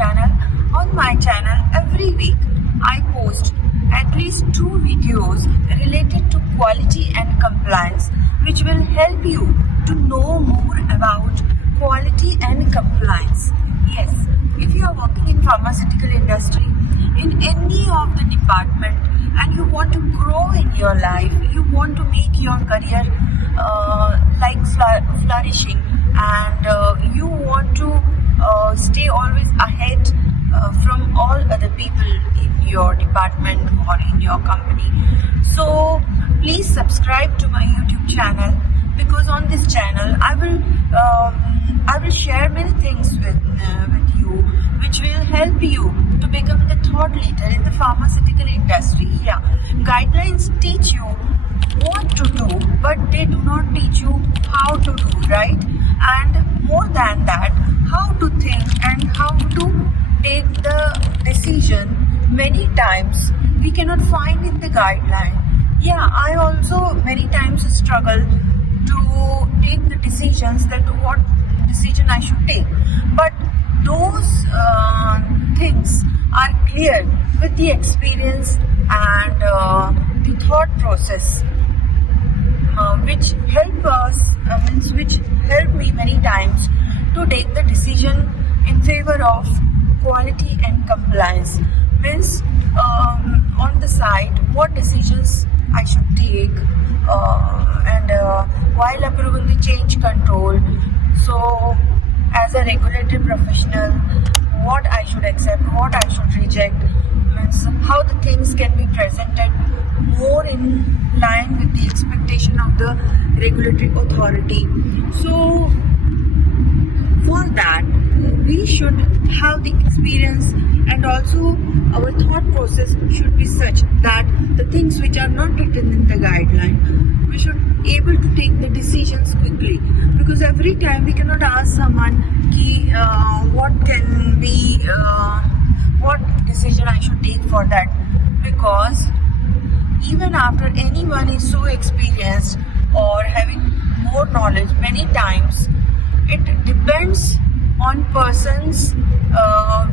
channel. On my channel, every week I post at least 2 videos related to quality and compliance, which will help you to know more about quality and compliance. Yes, if you are working in pharmaceutical industry, in any of the department, and you want to grow in your life, you want to make your career flourishing, and you want to stay always ahead from all other people in your department or in your company. So please subscribe to my YouTube channel, because on this channel I will share many things with you, which will help you to become the thought leader in the pharmaceutical industry. Yeah, guidelines teach you what to do, but they do not teach you how to do, right? And more than that, how to think and how to take the decision. Many times we cannot find in the guideline. Yeah, I also many times struggle to take the decisions, that what decision I should take, but those things are clear with the experience and the thought process, which help us, which help me many times to take the decision in favor of quality and compliance. Means on the side, what decisions I should take, and while approving the change control. So as a regulated professional, what I should accept, what I should reject, means how the things can be presented more in line with the expectation of the regulatory authority. So for that, we should have the experience, and also our thought process should be such that the things which are not written in the guideline, we should able to take the decisions quickly, because every time we cannot ask someone what can be what decision I should take for that, because even after anyone is so experienced or having more knowledge, many times it depends on person's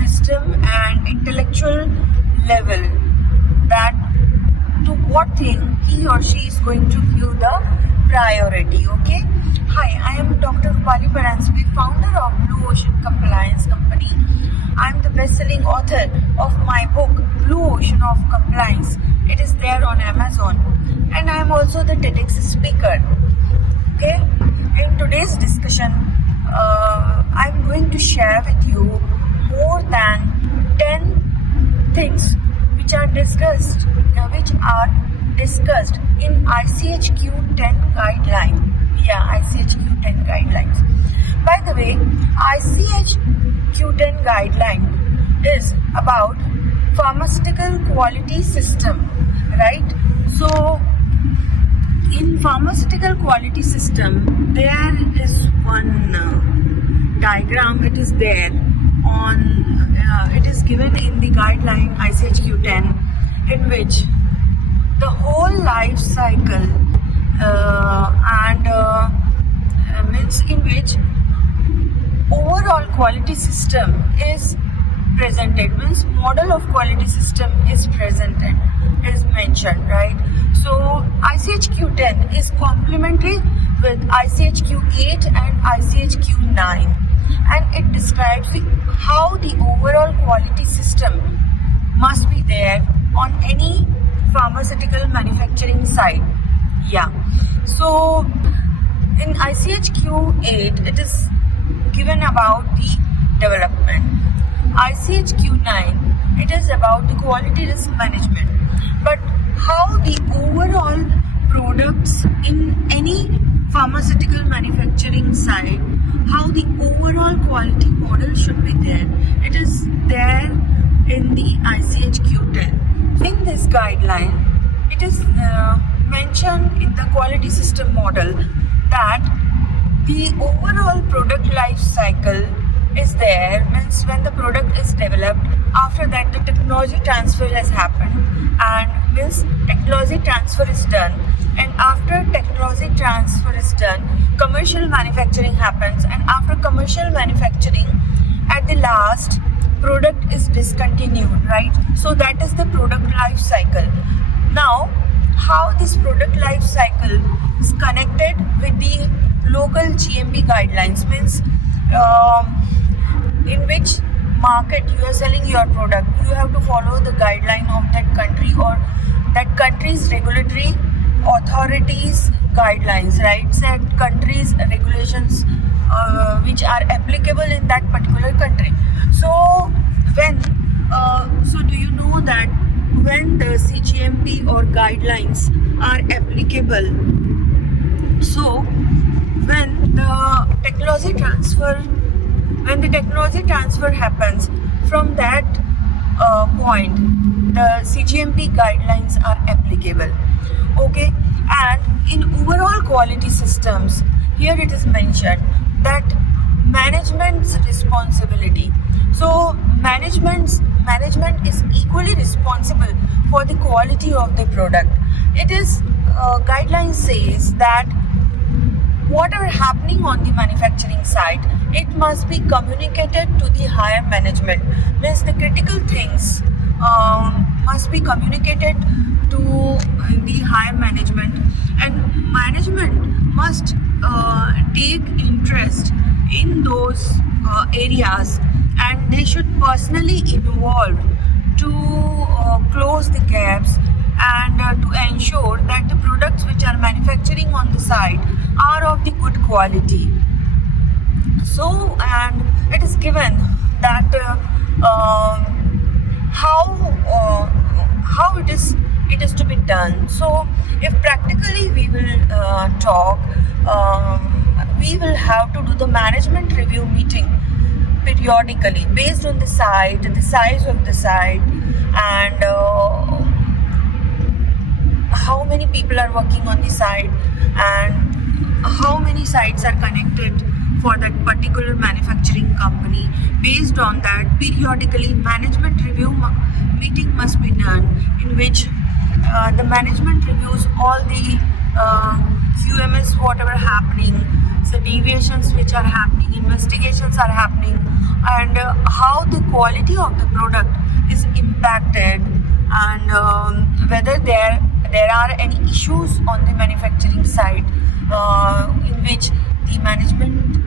wisdom and intellectual level, that to what thing he or she is going to give the priority. Okay. Hi, I am Dr. Rupali Paransby, founder of Blue Ocean Compliance Company. I am the best-selling author of my book Blue Ocean of Compliance. It is there on Amazon, and I am also the TEDx speaker. Okay. In today's discussion, I am going to share with you more than 10 things which are discussed in ICH Q10 guideline. Yeah, ICH Q10 guidelines. By the way, ICH Q10 guideline is about pharmaceutical quality system, right? So in pharmaceutical quality system, there is one diagram. It is there on. It is given in the guideline ICH Q10, in which the whole life cycle means in which overall quality system is presented, means model of quality system is presented, is mentioned, right? So ICH Q10 is complementary with ICH Q8 and ICH Q9, and it describes how the overall quality system must be there on any pharmaceutical manufacturing site. Yeah. So in ICH Q8, it is given about the development. ICH Q9, it is about the quality risk management. But how the overall products in any pharmaceutical manufacturing site, how the overall quality model should be there, it is there in the ICH Q10. In this guideline, it is mentioned in the quality system model that the overall product life cycle is there, means when the product is developed, after that the technology transfer has happened, and means technology transfer is done, and after technology transfer is done, commercial manufacturing happens, and after commercial manufacturing, at the last product is discontinued, right? So that is the product life cycle. Now, how this product life cycle is connected with the local GMP guidelines means in which market you are selling your product, you have to follow the guideline of that country or that country's regulatory authorities guidelines, right? Set countries regulations which are applicable in that particular country. So when so do you know that when the cGMP or guidelines are applicable, so when the technology transfer happens, from that point the cGMP guidelines are applicable. Okay, and in overall quality systems, here it is mentioned that management's responsibility. So management is equally responsible for the quality of the product. It is guidelines says that whatever happening on the manufacturing side, it must be communicated to the higher management. Means the critical things must be communicated to the higher management, and management must take interest in those areas, and they should personally involve to close the gaps and to ensure that the products which are manufacturing on the site are of the good quality. So, and it is given that how it is to be done. So if practically we will talk, we will have to do the management review meeting periodically based on the site, the size of the site, and how many people are working on the site and how many sites are connected for that particular manufacturing company. Based on that, periodically management review meeting must be done, in which the management reviews all the QMS whatever happening, so deviations which are happening, investigations are happening, and how the quality of the product is impacted, and whether there are any issues on the manufacturing side in which the management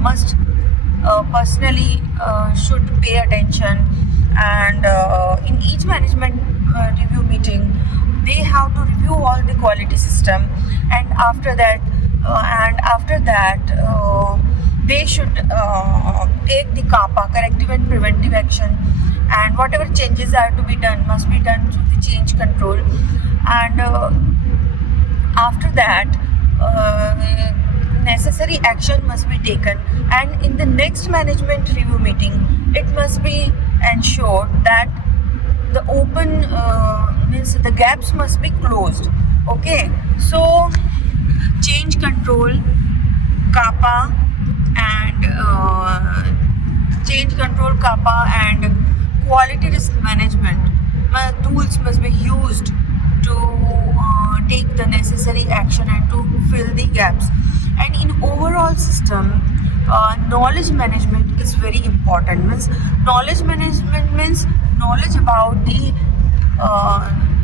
must personally should pay attention. And in each management review meeting, they have to review all the quality system, and after that they should take the CAPA, corrective and preventive action, and whatever changes are to be done must be done through the change control. And after that necessary action must be taken, and in the next management review meeting it must be ensured that the open means the gaps must be closed. Okay, so change control, CAPA and quality risk management tools must be used to take the necessary action and to fill the gaps. And in overall system, knowledge management is very important. Means knowledge management means knowledge about the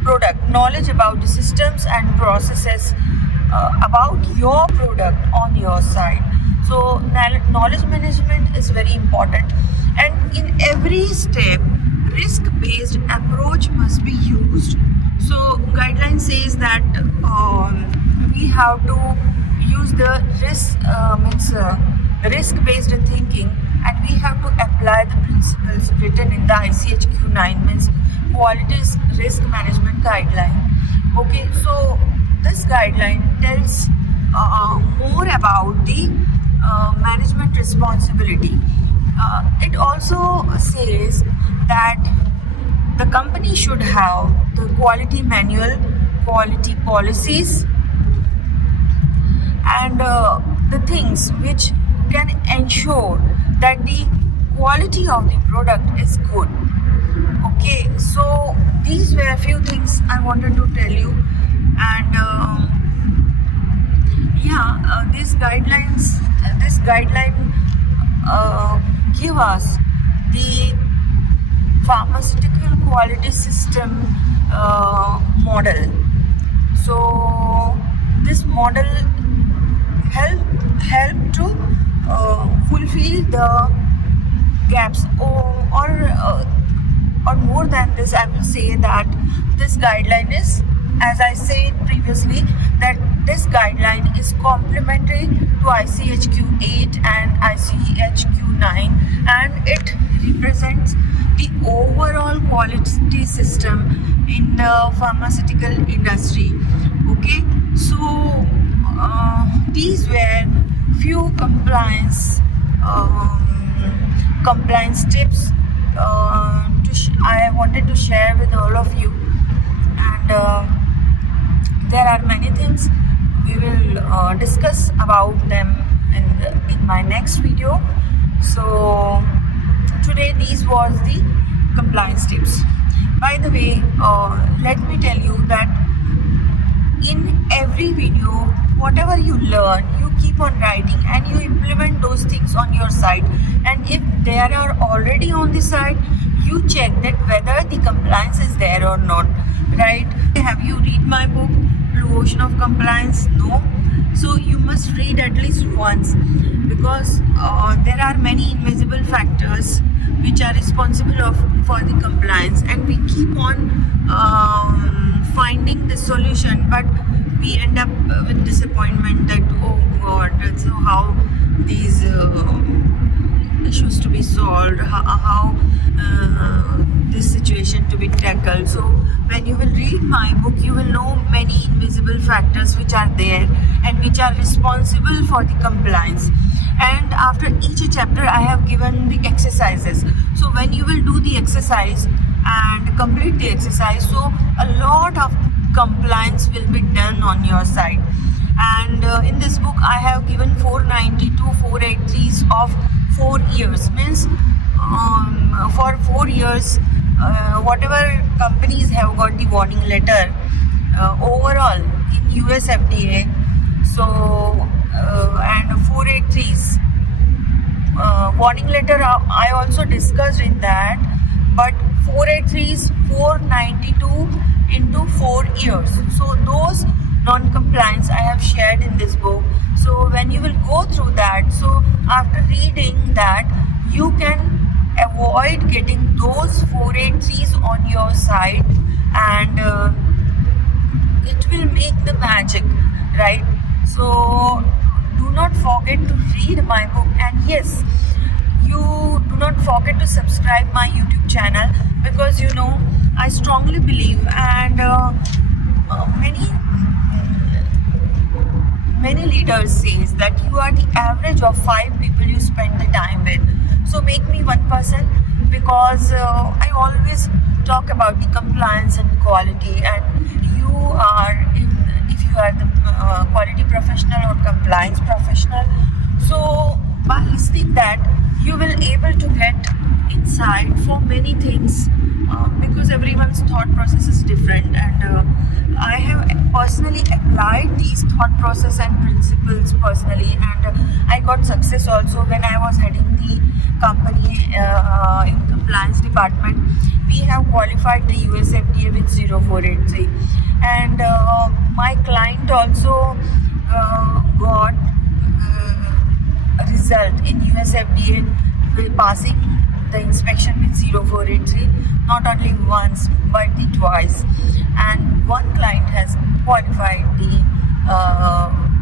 product, knowledge about the systems and processes about your product on your side. So knowledge management is very important, and in every step risk-based approach must be used. So guideline says that we have to use the risk-based thinking, and we have to apply the principles written in the ICH Q10, means quality risk management guideline. Okay, so this guideline tells more about the management responsibility. It also says that the company should have the quality manual, quality policies, and the things which can ensure that the quality of the product is good. Okay, so these were a few things I wanted to tell you, and this guideline give us the pharmaceutical quality system model. So this model help to fulfill the gaps, or more than this, I will say that this guideline is, as I said previously, that this guideline is complementary to ICH Q8 and ICH Q9, and it represents the overall quality system in the pharmaceutical industry. Okay, so these were few compliance tips I wanted to share with all of you, and there are many things we will discuss about them in my next video. So today these was the compliance tips. By the way, let me tell you that in every video, whatever you learn, you keep on writing and you implement those things on your site, and if they are already on the site, you check that whether the compliance is there or not, right? Have you read my book Blue Ocean of Compliance? No. So you must read at least once, because there are many invisible factors which are responsible for the compliance, and we keep on finding the solution, but we end up with disappointment that, oh God, that's how these issues to be solved, how this situation to be tackled. So when you will read my book, you will know many invisible factors which are there and which are responsible for the compliance. And after each chapter I have given the exercises, so when you will do the exercise and complete the exercise, so a lot of compliance will be done on your side. And in this book I have given 492 483s of 4 years, means for 4 years whatever companies have got the warning letter overall in US FDA. So and 483s warning letter I also discussed in that, but 483s 492 into 4 years. So those non-compliance I have shared in this book. So when you will go through that, so after reading that, you can avoid getting those 483s on your site, and it will make the magic, right? So do not forget to read my book, and yes, you do not forget to subscribe my YouTube channel, because I strongly believe, and many leaders says that you are the average of 5 people you spend the time with. So make me one person, because I always talk about the compliance and quality, and you are, if you are the quality professional or compliance professional, so by listening that, you will able to get insight for many things, because everyone's thought process is different, and I have personally applied these thought process and principles personally, and I got success also when I was heading the company in compliance department. We have qualified the US FDA with 0483, and my client also got a result in US FDA with passing the inspection with 0483, not only once but twice, and one client has qualified the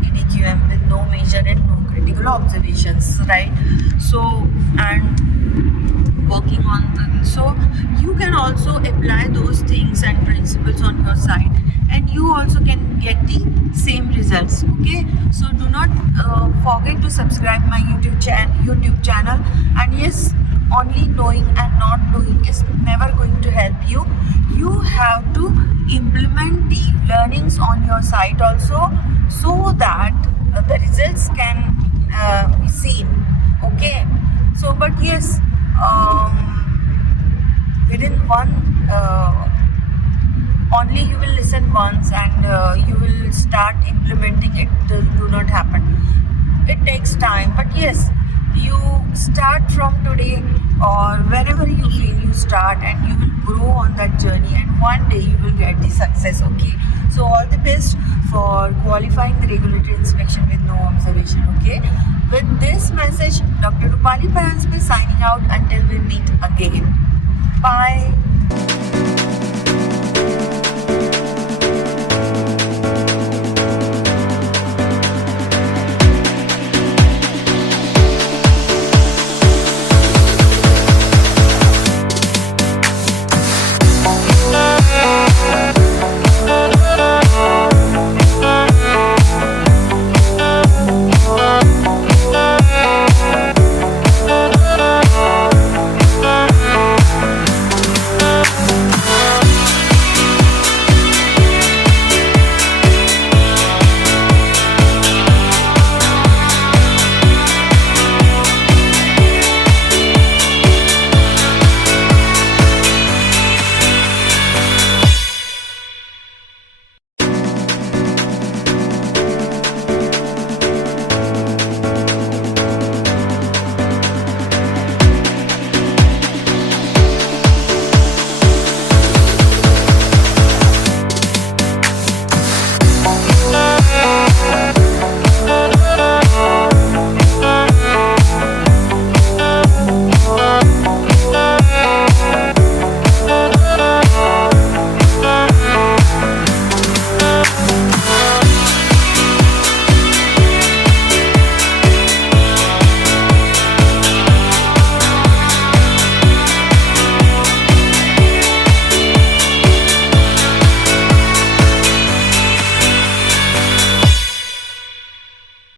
EDQM with no major and no critical observations, right? So, and working on them, so you can also apply those things and principles on your site, and you also can get the same results. Okay, so do not forget to subscribe my YouTube channel, and yes, only knowing and not doing is never going to help you. You have to implement the learnings on your site also, so that the results can be seen. Okay, so but yes, within one only you will listen once, and you will start implementing it. Do not happen. It takes time, but yes, you start from today or wherever you feel you start, and you will grow on that journey, and one day you will get the success. Okay, so all the best for qualifying the regulatory inspection with no observation. Okay, with this message, Dr. Rupali Paranspe signing out until we meet again. Bye.